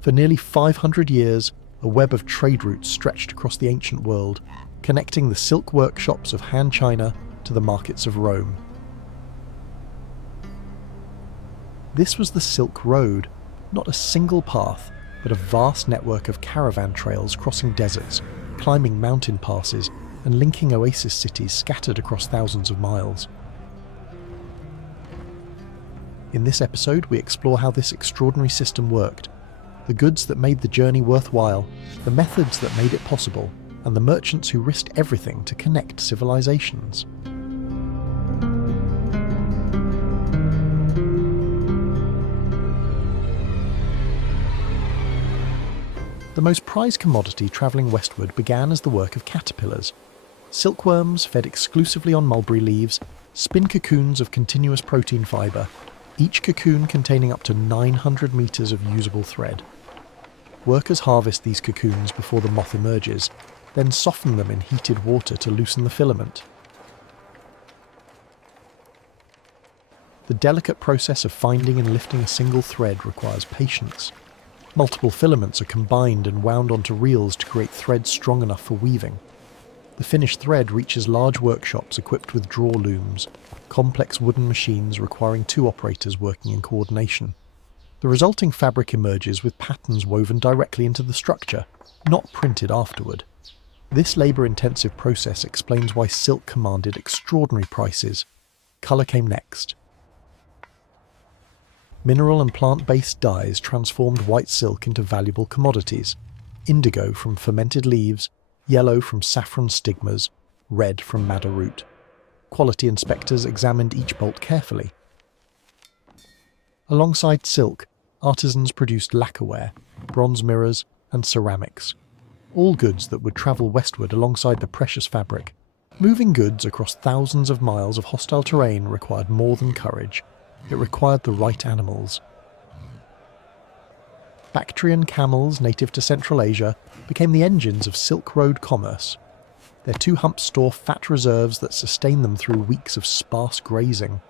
For nearly 500 years, a web of trade routes stretched across the ancient world, connecting the silk workshops of Han China to the markets of Rome. This was the Silk Road, not a single path, but a vast network of caravan trails crossing deserts, climbing mountain passes, and linking oasis cities scattered across thousands of miles. In this episode, we explore how this extraordinary system worked, the goods that made the journey worthwhile, the methods that made it possible, and the merchants who risked everything to connect civilizations. The most prized commodity travelling westward began as the work of caterpillars. Silkworms, fed exclusively on mulberry leaves, spin cocoons of continuous protein fibre, each cocoon containing up to 900 metres of usable thread. Workers harvest these cocoons before the moth emerges, then soften them in heated water to loosen the filament. The delicate process of finding and lifting a single thread requires patience. Multiple filaments are combined and wound onto reels to create threads strong enough for weaving. The finished thread reaches large workshops equipped with draw looms, complex wooden machines requiring 2 operators working in coordination. The resulting fabric emerges with patterns woven directly into the structure, not printed afterward. This labour-intensive process explains why silk commanded extraordinary prices. Colour came next. Mineral and plant-based dyes transformed white silk into valuable commodities: indigo from fermented leaves, yellow from saffron stigmas, red from madder root. Quality inspectors examined each bolt carefully. Alongside silk, artisans produced lacquerware, bronze mirrors, and ceramics. All goods that would travel westward alongside the precious fabric. Moving goods across thousands of miles of hostile terrain required more than courage. It required the right animals. Bactrian camels native to Central Asia became the engines of Silk Road commerce. Their 2 humps store fat reserves that sustain them through weeks of sparse grazing.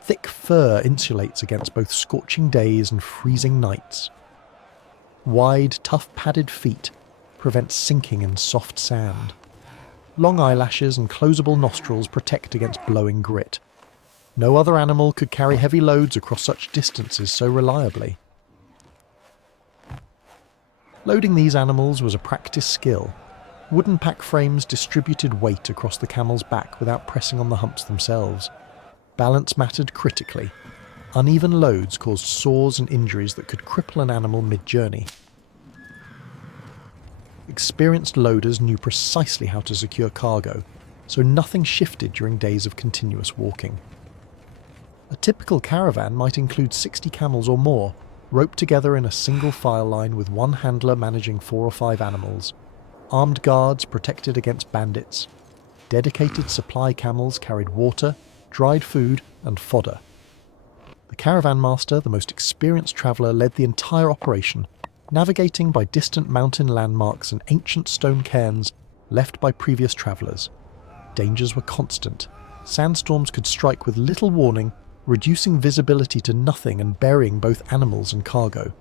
Thick fur insulates against both scorching days and freezing nights. Wide, tough padded feet prevent sinking in soft sand. Long eyelashes and closable nostrils protect against blowing grit. No other animal could carry heavy loads across such distances so reliably. Loading these animals was a practiced skill. Wooden pack frames distributed weight across the camel's back without pressing on the humps themselves. Balance mattered critically. Uneven loads caused sores and injuries that could cripple an animal mid-journey. Experienced loaders knew precisely how to secure cargo, so nothing shifted during days of continuous walking. A typical caravan might include 60 camels or more, roped together in a single file line with one handler managing 4 or 5 animals. Armed guards protected against bandits. Dedicated supply camels carried water, dried food, and fodder. The caravan master, the most experienced traveller, led the entire operation, navigating by distant mountain landmarks and ancient stone cairns left by previous travellers. Dangers were constant. Sandstorms could strike with little warning, reducing visibility to nothing and burying both animals and cargo.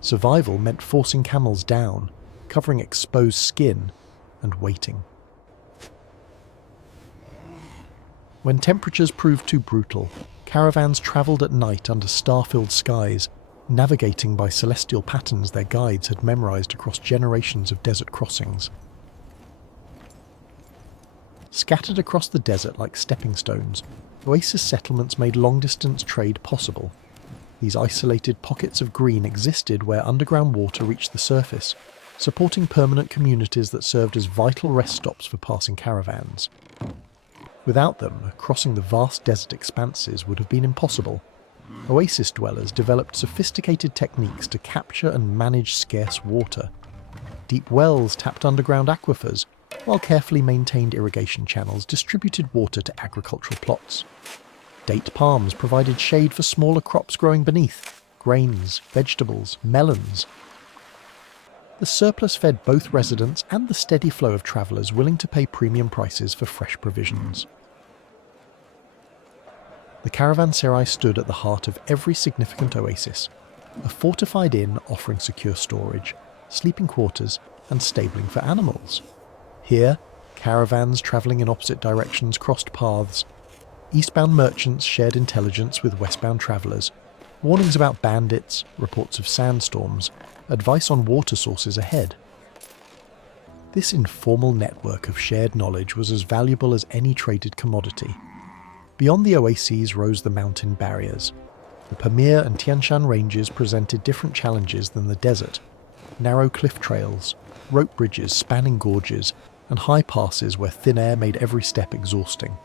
Survival meant forcing camels down, covering exposed skin, and waiting. When temperatures proved too brutal, caravans travelled at night under star-filled skies, navigating by celestial patterns their guides had memorised across generations of desert crossings. Scattered across the desert like stepping stones, oasis settlements made long-distance trade possible. These isolated pockets of green existed where underground water reached the surface, supporting permanent communities that served as vital rest stops for passing caravans. Without them, crossing the vast desert expanses would have been impossible. Oasis dwellers developed sophisticated techniques to capture and manage scarce water. Deep wells tapped underground aquifers, while carefully maintained irrigation channels distributed water to agricultural plots. Date palms provided shade for smaller crops growing beneath: grains, vegetables, melons. The surplus fed both residents and the steady flow of travellers willing to pay premium prices for fresh provisions. The caravanserai stood at the heart of every significant oasis, a fortified inn offering secure storage, sleeping quarters, and stabling for animals. Here, caravans travelling in opposite directions crossed paths. Eastbound merchants shared intelligence with westbound travellers, warnings about bandits, reports of sandstorms, advice on water sources ahead. This informal network of shared knowledge was as valuable as any traded commodity. Beyond the oases rose the mountain barriers. The Pamir and Tian Shan ranges presented different challenges than the desert. Narrow cliff trails, rope bridges spanning gorges, and high passes where thin air made every step exhausting.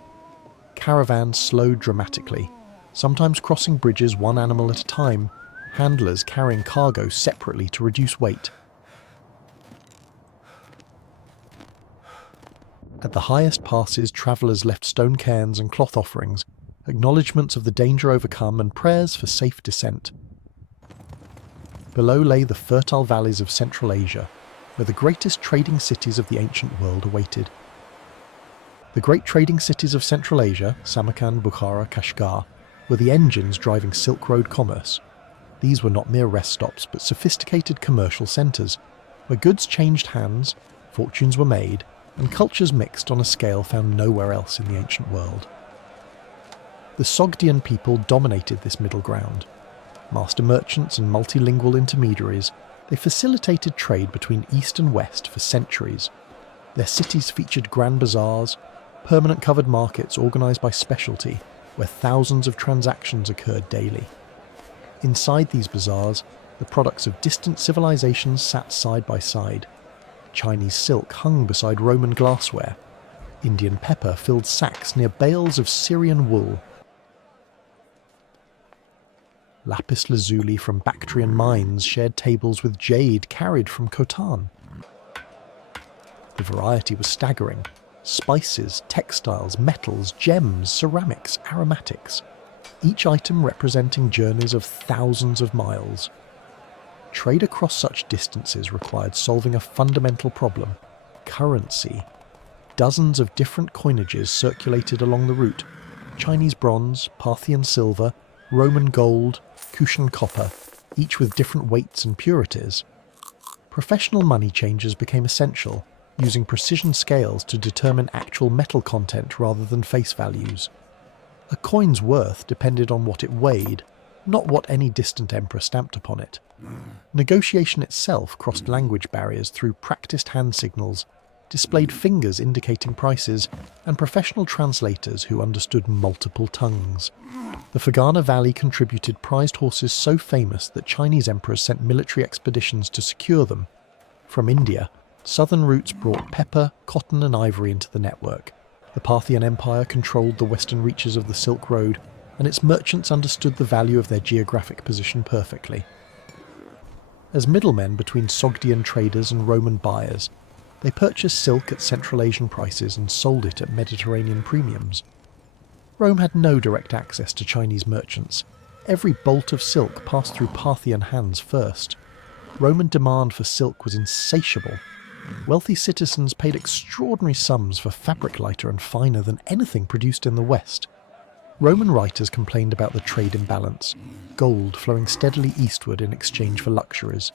Caravans slowed dramatically, sometimes crossing bridges one animal at a time, handlers carrying cargo separately to reduce weight. At the highest passes, travellers left stone cairns and cloth offerings, acknowledgements of the danger overcome and prayers for safe descent. Below lay the fertile valleys of Central Asia, where the greatest trading cities of the ancient world awaited. The great trading cities of Central Asia, Samarkand, Bukhara, Kashgar, were the engines driving Silk Road commerce. These were not mere rest stops, but sophisticated commercial centres, where goods changed hands, fortunes were made, and cultures mixed on a scale found nowhere else in the ancient world. The Sogdian people dominated this middle ground. Master merchants and multilingual intermediaries, they facilitated trade between east and west for centuries. Their cities featured grand bazaars, permanent covered markets organised by specialty, where thousands of transactions occurred daily. Inside these bazaars, the products of distant civilizations sat side by side. Chinese silk hung beside Roman glassware. Indian pepper filled sacks near bales of Syrian wool. Lapis lazuli from Bactrian mines shared tables with jade carried from Khotan. The variety was staggering. Spices, textiles, metals, gems, ceramics, aromatics. Each item representing journeys of thousands of miles. Trade across such distances required solving a fundamental problem: currency. Dozens of different coinages circulated along the route: Chinese bronze, Parthian silver, Roman gold, Kushan copper, each with different weights and purities. Professional money changers became essential, using precision scales to determine actual metal content rather than face values. A coin's worth depended on what it weighed, not what any distant emperor stamped upon it. Negotiation itself crossed language barriers through practiced hand signals, displayed fingers indicating prices, and professional translators who understood multiple tongues. The Fergana Valley contributed prized horses so famous that Chinese emperors sent military expeditions to secure them. From India, southern routes brought pepper, cotton and ivory into the network. The Parthian Empire controlled the western reaches of the Silk Road, and its merchants understood the value of their geographic position perfectly. As middlemen between Sogdian traders and Roman buyers, they purchased silk at Central Asian prices and sold it at Mediterranean premiums. Rome had no direct access to Chinese merchants. Every bolt of silk passed through Parthian hands first. Roman demand for silk was insatiable. Wealthy citizens paid extraordinary sums for fabric lighter and finer than anything produced in the West. Roman writers complained about the trade imbalance, gold flowing steadily eastward in exchange for luxuries.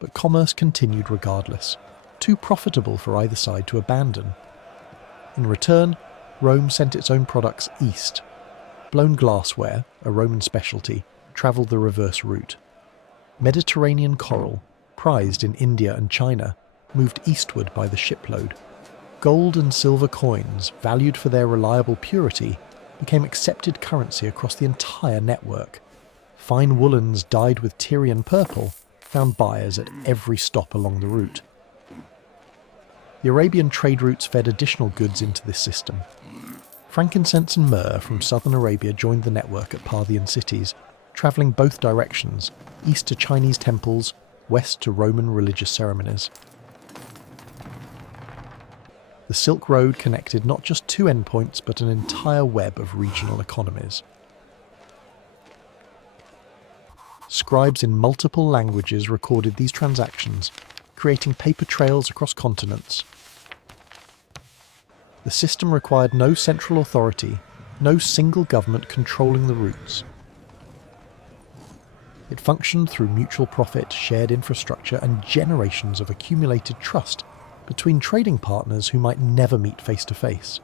But commerce continued regardless, too profitable for either side to abandon. In return, Rome sent its own products east. Blown glassware, a Roman specialty, travelled the reverse route. Mediterranean coral, prized in India and China, moved eastward by the shipload. Gold and silver coins, valued for their reliable purity, became accepted currency across the entire network. Fine woolens dyed with Tyrian purple found buyers at every stop along the route. The Arabian trade routes fed additional goods into this system. Frankincense and myrrh from southern Arabia joined the network at Parthian cities, travelling both directions, east to Chinese temples, west to Roman religious ceremonies. The Silk Road connected not just two endpoints but an entire web of regional economies. Scribes in multiple languages recorded these transactions, creating paper trails across continents. The system required no central authority, no single government controlling the routes. It functioned through mutual profit, shared infrastructure, and generations of accumulated trust between trading partners who might never meet face to face.